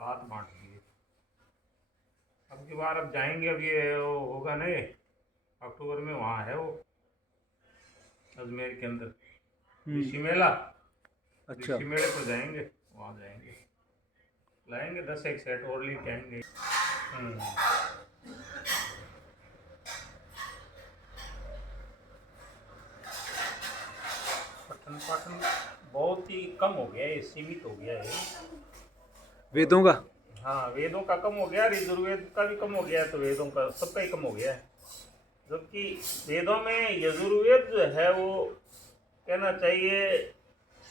7 बांट दिए। अब की बार अब जाएंगे, अब ये वो होगा ना, ये अक्टूबर में वहाँ है वो अजमेर के अंदर ऋषि मेला। अच्छा। ऋषि मेले पर जाएंगे, वहाँ जाएंगे, लाएंगे 10 एक सेट और लेके आएंगे। पठन पाठन बहुत ही कम हो गया है, सीमित हो गया है। वेदों का। हाँ, वेदों का कम हो गया, यजुर्वेद का भी कम हो गया, तो वेदों का सबका ही कम हो गया है। जबकि वेदों में यजुर्वेद जो है वो कहना चाहिए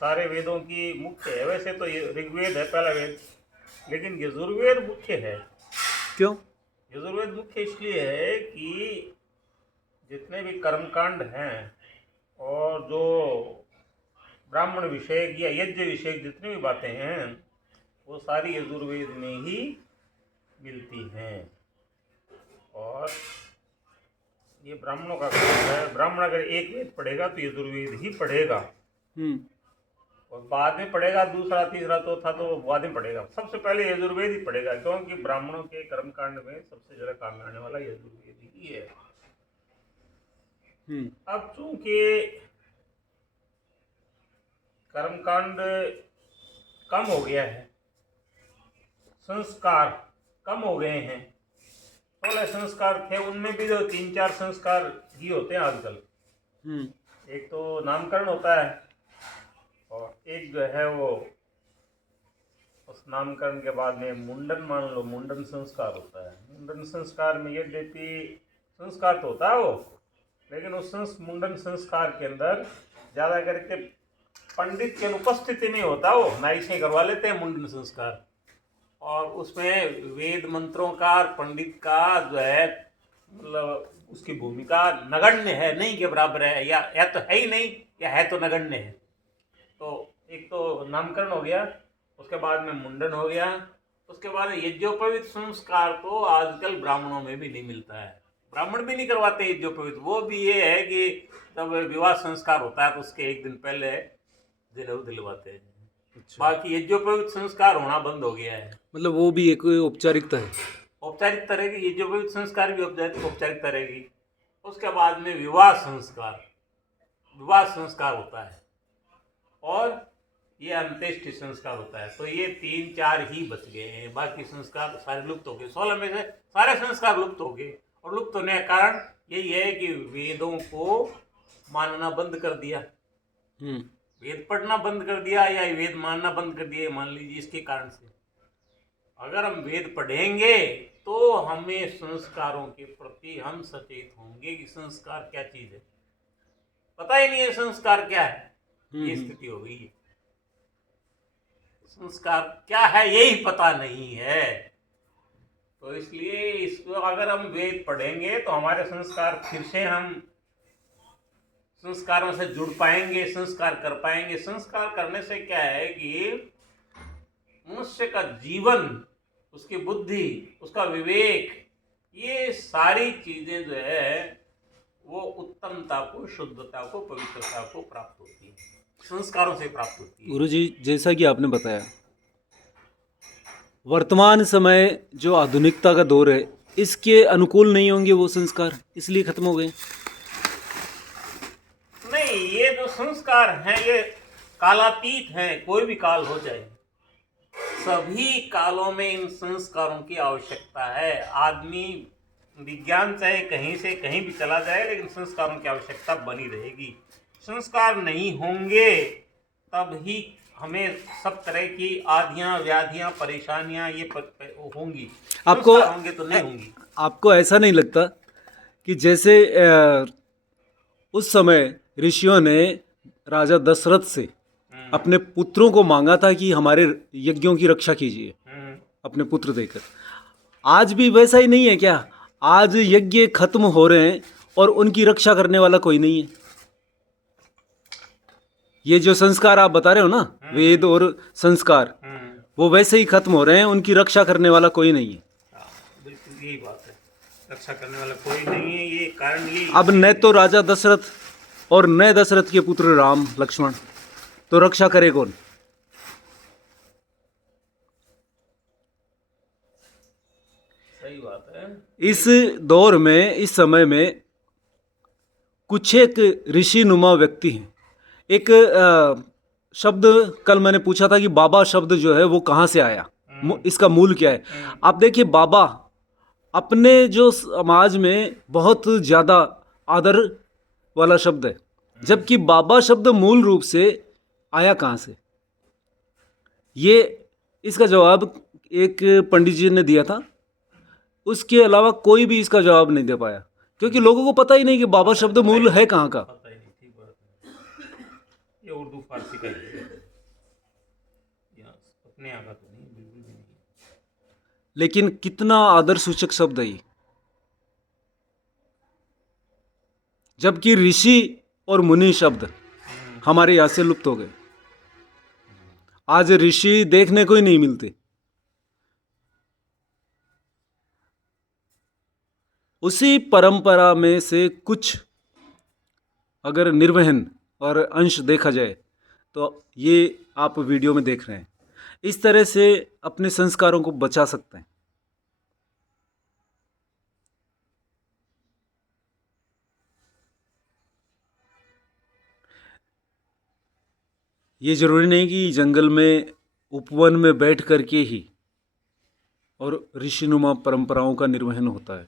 सारे वेदों की मुख्य है। वैसे तो ये ऋग्वेद है पहला वेद, लेकिन यजुर्वेद मुख्य है। क्यों? यजुर्वेद मुख्य इसलिए है कि जितने भी कर्मकांड हैं और जो ब्राह्मण विषयक या यज्ञ विषयक जितनी भी बातें हैं वो सारी यजुर्वेद में ही मिलती हैं। और ये ब्राह्मणों का काम है। ब्राह्मण अगर एक वेद पढ़ेगा तो यजुर्वेद ही पढ़ेगा, और बाद में पढ़ेगा दूसरा तीसरा चौथा तो बाद में पढ़ेगा। सबसे पहले यजुर्वेद ही पढ़ेगा, क्योंकि ब्राह्मणों के कर्मकांड में सबसे ज्यादा काम आने वाला यजुर्वेद ही है। अब चूंकि कर्मकांड कम हो गया है, संस्कार कम हो गए हैं। 16 संस्कार थे, उनमें भी जो 3-4 संस्कार ही होते हैं आजकल। एक तो नामकरण होता है, और एक जो है वो उस नामकरण के बाद में मुंडन, मान लो मुंडन संस्कार होता है। मुंडन संस्कार में यद्यपि संस्कार तो होता है वो, लेकिन उस मुंडन संस्कार के अंदर ज़्यादा करके पंडित की अनुपस्थिति में होता, वो नाई से करवा लेते हैं मुंडन संस्कार। और उसमें वेद मंत्रों का और पंडित का जो है मतलब उसकी भूमिका नगण्य है, नहीं के बराबर है, या तो है ही नहीं या है तो नगण्य है। तो एक तो नामकरण हो गया, उसके बाद में मुंडन हो गया, उसके बाद यज्ञोपवीत संस्कार तो आजकल ब्राह्मणों में भी नहीं मिलता है। ब्राह्मण भी नहीं करवाते यज्ञोपवीत। वो भी ये है कि जब विवाह संस्कार होता है तो उसके एक दिन पहले दिलवाते हैं। अच्छा। बाकी यज्ञोपवीत संस्कार होना बंद हो गया है। मतलब वो भी एक औपचारिकता है। औपचारिकता रहेगी, यज्ञोपवीत संस्कार भी औपचारिकता रहेगी। उसके बाद में विवाह संस्कार होता है, और ये अंत्येष्टि संस्कार होता है। तो ये 3-4 ही बच गए हैं, बाकी संस्कार सारे लुप्त हो गए। 16 में से सारे संस्कार लुप्त हो गए, और लुप्त होने का कारण यही है कि वेदों को मानना बंद कर दिया, वेद पढ़ना बंद कर दिया, या वेद मानना बंद कर दिया, मान लीजिए। इसके कारण से अगर हम वेद पढ़ेंगे तो हमें संस्कारों के प्रति हम सचेत होंगे कि संस्कार क्या चीज है। पता ही नहीं है संस्कार क्या है, ये स्थिति हो गई है। संस्कार क्या है यही पता नहीं है। तो इसलिए इसको अगर हम वेद पढ़ेंगे तो हमारे संस्कार फिर से हम संस्कारों से जुड़ पाएंगे, संस्कार कर पाएंगे। संस्कार करने से क्या है कि मनुष्य का जीवन, उसकी बुद्धि, उसका विवेक, ये सारी चीजें जो है वो उत्तमता को, शुद्धता को, पवित्रता को प्राप्त होती है, संस्कारों से प्राप्त होती है। गुरुजी, जैसा कि आपने बताया, वर्तमान समय जो आधुनिकता का दौर है इसके अनुकूल नहीं होंगे वो संस्कार, इसलिए खत्म हो गए। नहीं, ये जो संस्कार हैं ये कालातीत हैं, कोई भी काल हो जाए, सभी कालों में इन संस्कारों की आवश्यकता है। आदमी विज्ञान चाहे कहीं से कहीं भी चला जाए, लेकिन संस्कारों की आवश्यकता बनी रहेगी। संस्कार नहीं होंगे तब ही हमें सब तरह की आधियां, व्याधियां, परेशानियां ये होंगी। आपको होंगे तो नहीं होंगी। आपको ऐसा नहीं लगता कि जैसे उस समय ऋषियों ने राजा दशरथ से अपने पुत्रों को मांगा था कि हमारे यज्ञों की रक्षा कीजिए, अपने पुत्र देकर, आज भी वैसा ही नहीं है क्या? आज यज्ञ खत्म हो रहे हैं और उनकी रक्षा करने वाला कोई नहीं है। ये जो संस्कार आप बता रहे हो ना, वेद और संस्कार, वो वैसे ही खत्म हो रहे हैं, उनकी रक्षा करने वाला कोई नहीं है। बिल्कुल यही बात है, रक्षा करने वाला कोई नहीं है। ये कारण ये अब न तो राजा दशरथ और न दशरथ के पुत्र राम लक्ष्मण, तो रक्षा करे कौन? सही बात है। इस दौर में, इस समय में कुछ एक ऋषि नुमा व्यक्ति हैं। एक शब्द कल मैंने पूछा था कि बाबा शब्द जो है वो कहाँ से आया, इसका मूल क्या है। आप देखिए, बाबा अपने जो समाज में बहुत ज़्यादा आदर वाला शब्द है, जबकि बाबा शब्द मूल रूप से आया कहाँ से, ये इसका जवाब एक पंडित जी ने दिया था। उसके अलावा कोई भी इसका जवाब नहीं दे पाया, क्योंकि लोगों को पता ही नहीं कि बाबा शब्द मूल है कहाँ का। पता ही नहीं, ठीक बात है। ये उर्दू फारसी का ही है, अपने यहाँ का तो नहीं, बिल्कुल भी नहीं। लेकिन कितना आदर सूचक शब्द है ये, जबकि ऋषि और मुनि शब्द हमारे यहाँ से लुप्त हो गए। आज ऋषि देखने को ही नहीं मिलते। उसी परंपरा में से कुछ अगर निर्वहन और अंश देखा जाए तो ये आप वीडियो में देख रहे हैं, इस तरह से अपने संस्कारों को बचा सकते हैं। ये जरूरी नहीं कि जंगल में, उपवन में बैठ करके ही और ऋषिनुमा परंपराओं का निर्वहन होता है।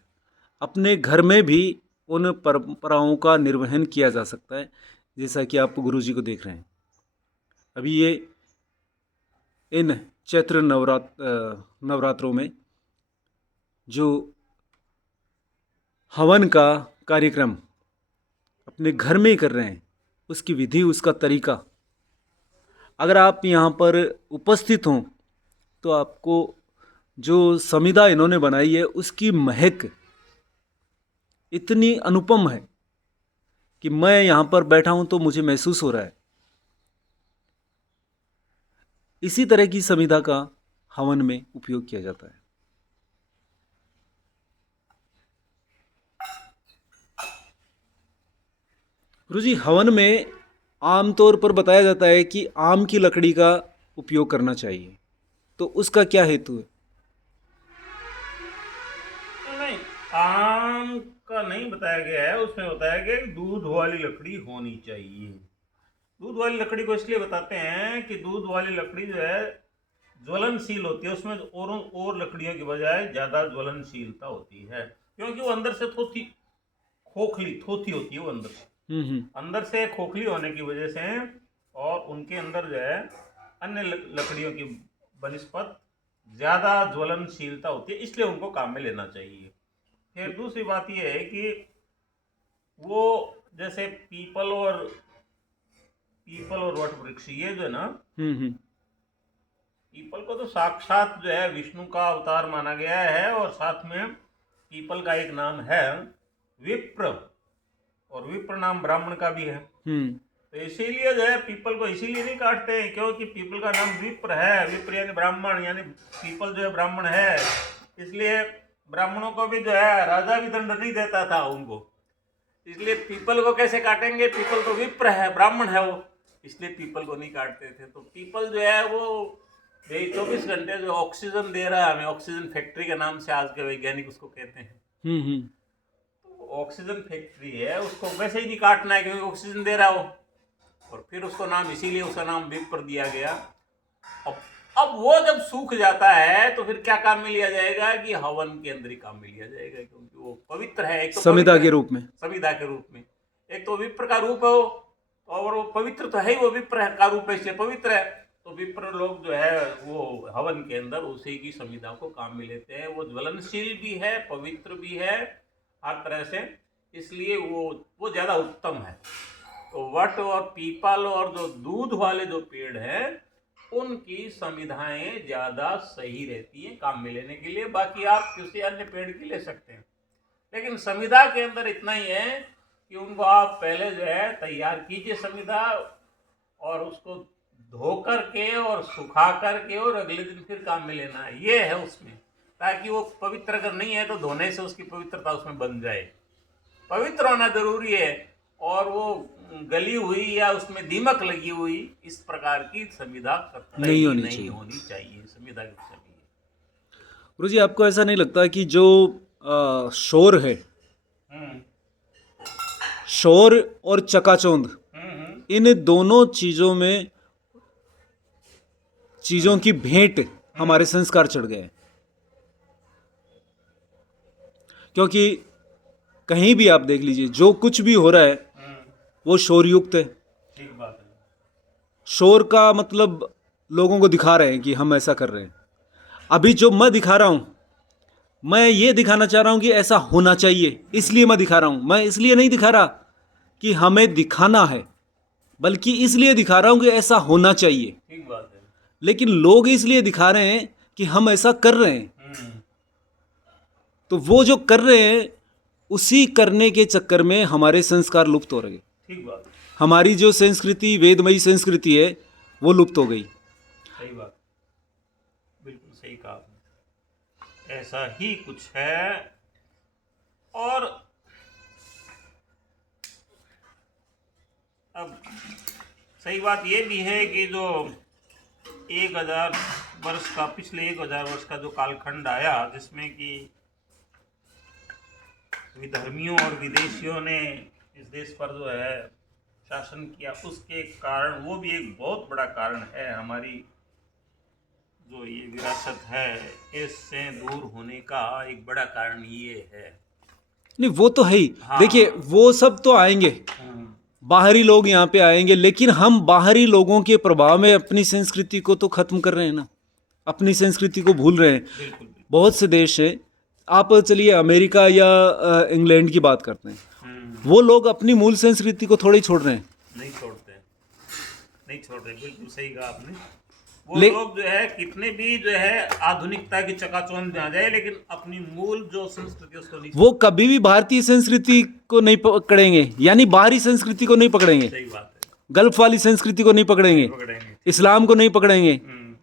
अपने घर में भी उन परंपराओं का निर्वहन किया जा सकता है, जैसा कि आप गुरुजी को देख रहे हैं। अभी ये इन चैत्र नवरात्रों में जो हवन का कार्यक्रम अपने घर में ही कर रहे हैं, उसकी विधि, उसका तरीका, अगर आप यहाँ पर उपस्थित हों तो आपको जो समिधा इन्होंने बनाई है उसकी महक इतनी अनुपम है कि मैं यहाँ पर बैठा हूँ तो मुझे महसूस हो रहा है। इसी तरह की समिधा का हवन में उपयोग किया जाता है। गुरुजी, हवन में आमतौर पर बताया जाता है कि आम की लकड़ी का उपयोग करना चाहिए, तो उसका क्या हेतु है? नहीं, आम का नहीं बताया गया है, उसमें बताया गया कि दूध वाली लकड़ी होनी चाहिए। दूध वाली लकड़ी को इसलिए बताते हैं कि दूध वाली लकड़ी जो है ज्वलनशील होती है, उसमें और लकड़ियों की बजाय ज़्यादा ज्वलनशीलता होती है, क्योंकि वो अंदर से थोथी होती है वो अंदर से खोखली होने की वजह से, और उनके अंदर जो है अन्य लकड़ियों की बनिस्पत ज़्यादा ज्वलनशीलता होती है, इसलिए उनको काम में लेना चाहिए। फिर दूसरी बात यह है कि वो जैसे पीपल और वट वृक्ष, ये जो है ना, पीपल को तो साक्षात जो है विष्णु का अवतार माना गया है, और साथ में पीपल का एक नाम है विप्र, और विप्र नाम ब्राह्मण का भी है। तो इसीलिए जो है पीपल को इसीलिए नहीं काटते हैं क्योंकि पीपल का नाम विप्र है। विप्र यानी ब्राह्मण, यानी पीपल जो है ब्राह्मण है, इसलिए ब्राह्मणों को भी जो है राजा भी दंड नहीं देता था उनको, इसलिए पीपल को कैसे काटेंगे? पीपल तो विप्र है, ब्राह्मण है वो, इसलिए पीपल को नहीं काटते थे। तो पीपल जो है वो 24 घंटे जो ऑक्सीजन दे रहा है हमें, ऑक्सीजन फैक्ट्री के नाम से आज के वैज्ञानिक उसको कहते हैं। तो ऑक्सीजन फैक्ट्री है, उसको वैसे ही नहीं काटना है क्योंकि ऑक्सीजन दे रहा हो, और फिर उसको नाम, इसीलिए उसका नाम विप्र दिया गया। अब वो जब सूख जाता है तो फिर क्या काम में लिया जाएगा कि हवन के अंदर ही काम में लिया जाएगा, क्योंकि वो पवित्र है। एक तो समिधा के रूप में, समिधा के रूप में, एक तो विप्र का रूप है वो, और वो पवित्र तो है ही, वो विप्र का रूप है इसलिए पवित्र है। तो विप्र लोग जो है वो हवन के अंदर उसी की समिधा को काम में लेते हैं। वो ज्वलनशील भी है, पवित्र भी है, हर तरह से, इसलिए वो ज़्यादा उत्तम है। तो वट और पीपल और जो दूध वाले जो पेड़ हैं उनकी समिधाएं ज़्यादा सही रहती हैं काम में लेने के लिए। बाकी आप किसी अन्य पेड़ की ले सकते हैं, लेकिन समिधा के अंदर इतना ही है कि उनको आप पहले जो है तैयार कीजिए समिधा, और उसको धो करके और सुखा करके और अगले दिन फिर काम में लेना है, ये है उसमें, ताकि वो पवित्र अगर नहीं है तो धोने से उसकी पवित्रता उसमें बन जाए। पवित्र होना जरूरी है, और वो गली हुई या उसमें दीमक लगी हुई इस प्रकार की समिधा नहीं होनी चाहिए। समिधा की गुरुजी, आपको ऐसा नहीं लगता कि जो शोर है, हम्म शोर और चकाचौंध, हम्म इन दोनों चीजों में चीजों की भेंट हमारे संस्कार चढ़ गए हैं? क्योंकि कहीं भी आप देख लीजिए, जो कुछ भी हो रहा है हम्म, वो शोरयुक्त है। ठीक बात है। शोर का मतलब लोगों को दिखा रहे हैं कि हम ऐसा कर रहे हैं। अभी जो मैं दिखा रहा हूं, मैं ये दिखाना चाह रहा हूं कि ऐसा होना चाहिए, इसलिए मैं दिखा रहा हूं। मैं इसलिए नहीं दिखा रहा कि हमें दिखाना है, बल्कि इसलिए दिखा रहा हूं कि ऐसा होना चाहिए। ठीक बात है। लेकिन लोग इसलिए दिखा रहे हैं कि हम ऐसा कर रहे हैं। हम्म, तो वो जो कर रहे हैं, उसी करने के चक्कर में हमारे संस्कार लुप्त हो रहे हैं। ठीक बात है। हमारी जो संस्कृति, वेदमयी संस्कृति है, वो लुप्त हो गई। सही बात, बिल्कुल सही कहा आपने। ऐसा ही कुछ है। और अब सही बात ये भी है कि जो 1000 वर्ष का, पिछले 1000 वर्ष का जो कालखंड आया, जिसमें कि विधर्मियों और विदेशियों ने इस देश पर जो है शासन किया, उसके कारण, वो भी एक बहुत बड़ा कारण है। हमारी जो ये विरासत है, इससे दूर होने का एक बड़ा कारण ये है। नहीं, वो तो है ही। हाँ। देखिए, वो सब तो आएंगे, बाहरी लोग यहाँ पे आएंगे, लेकिन हम बाहरी लोगों के प्रभाव में अपनी संस्कृति को तो खत्म कर रहे हैं ना, अपनी संस्कृति को भूल रहे हैं। बिल्कुल बिल्कुल। बहुत से देश है, आप चलिए अमेरिका या इंग्लैंड की बात करते हैं, वो लोग अपनी मूल संस्कृति को थोड़े ही छोड़ रहे हैं। नहीं छोड़ते, नहीं छोड़ रहे, बिल्कुल सही कहा आपने। वो ले- लोग जो है कितने भी जो है आधुनिकता की चकाचौंध में आ जाए, लेकिन अपनी मूल जो संस्कृति उसको नहीं। वो कभी भी भारतीय संस्कृति को नहीं पकड़ेंगे, यानी बाहरी संस्कृति को नहीं पकड़ेंगे, सही बात है। गल्फ वाली संस्कृति को नहीं पकड़ेंगे, पकड़ेंगे। इस्लाम को नहीं पकड़ेंगे, हम्म,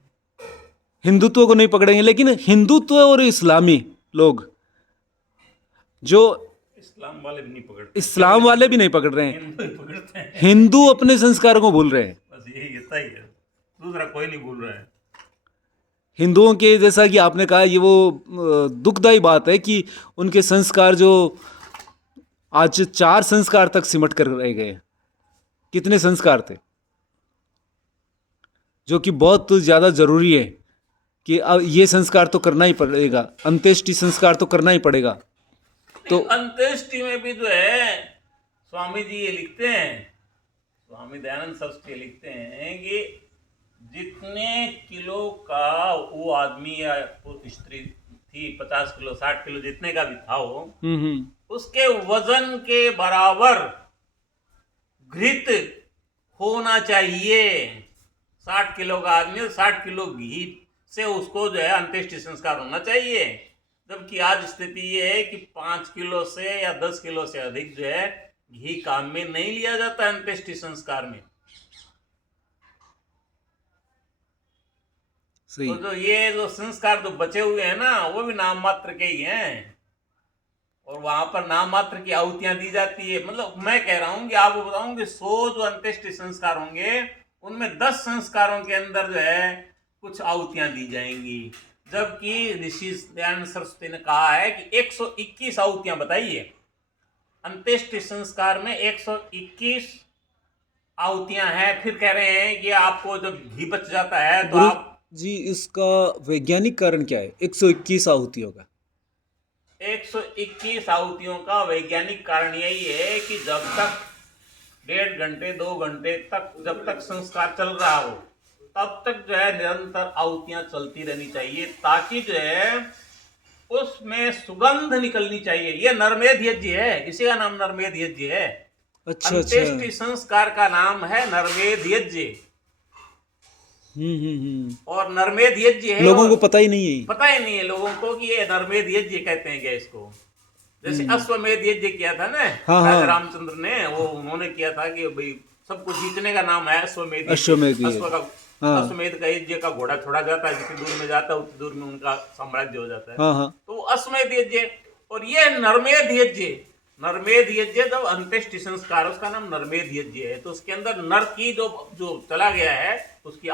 हिंदुत्व को नहीं पकड़ेंगे। लेकिन हिंदुत्व और इस्लामी लोग, जो इस्लाम वाले भी नहीं पकड़ते, इस्लाम वाले भी नहीं पकड़ रहे हैं, हिंदू ही पकड़ते हैं। हिंदू अपने संस्कारों को भूल रहे हैं। बस यही इतना ही है, दूसरा कोई नहीं भूल रहा है। हिंदुओं के, जैसा कि आपने कहा, ये वो दुखदाई बात है कि उनके संस्कार जो आज 4 संस्कार तक सिमट कर रह गए। कितने संस्कार थे जो कि बहुत ज़्यादा जरूरी है कि अब ये संस्कार तो करना ही पड़ेगा, अंत्येष्टि संस्कार तो करना ही पड़ेगा। तो अंत्येष्टि में भी जो है स्वामी जी ये लिखते हैं, स्वामी दयानंद सरस्वती लिखते हैं कि जितने किलो का वो आदमी या वो स्त्री थी, 50 किलो 60 किलो जितने का भी था वो, उसके वजन के बराबर घृत होना चाहिए। 60 किलो का आदमी 60 किलो घी से उसको जो है अंत्येष्टि संस्कार होना चाहिए। जबकि आज स्थिति ये है कि 5 किलो से या 10 किलो से अधिक जो है घी काम में नहीं लिया जाता अंत्येष्टि संस्कार में। सही। तो जो ये जो संस्कार जो बचे हुए हैं ना, वो भी नाम मात्र के ही हैं, और वहां पर नाम मात्र की आहुतियां दी जाती है। मतलब मैं कह रहा हूं कि आपको बताऊं कि 100 जो अंत्येष्टि संस्कार होंगे, उनमें 10 संस्कारों के अंदर जो है कुछ आहुतियां दी जाएंगी। जबकि ऋषि दयानंद सरस्वती ने कहा है कि 121 आहुतियां बताइए। अंत्येष्टि संस्कार में 121 आहुतियां हैं। फिर कह रहे हैं कि आपको जब घी बच जाता है तो आप जी, इसका वैज्ञानिक कारण क्या है 121 आहुतियों का? 121 आहुतियों का वैज्ञानिक कारण यही है कि जब तक 1.5 घंटे 2 घंटे तक, जब तक संस्कार चल रहा हो, तब तक जो है निरंतर आहुतियां चलती रहनी चाहिए, ताकि जो है उसमें सुगंध निकलनी चाहिए। ये नरमेध यज्ञ है, इसी का नाम नरमेध यज्ञ है। अच्छा। अंत्येष्टि संस्कार का नाम है नरमेध यज्ञ। और नरमेध यज्ञ है, लोगों को पता ही नहीं है, पता ही नहीं है लोगों को कि ये नरमेध यज्ञ कहते हैं क्या इसको। जैसे अश्वमेध यज्ञ किया था ना राजा रामचंद्र ने, वो उन्होंने किया था कि भाई सबको जीतने का नाम है अश्वमेध। अश्वमेध का यज्ञ का घोड़ा छोड़ा जाता है, जितनी दूर में जाता है उतनी दूर में उनका साम्राज्य हो जाता है। तो अश्वमेध यज्ञ। और ये नरमेध यज्ञ, नरमेध यज्ञ जब अंत्येष्टि संस्कार, उसका नाम नरमेध यज्ञ है। तो उसके अंदर नर की जो चला गया है उसकी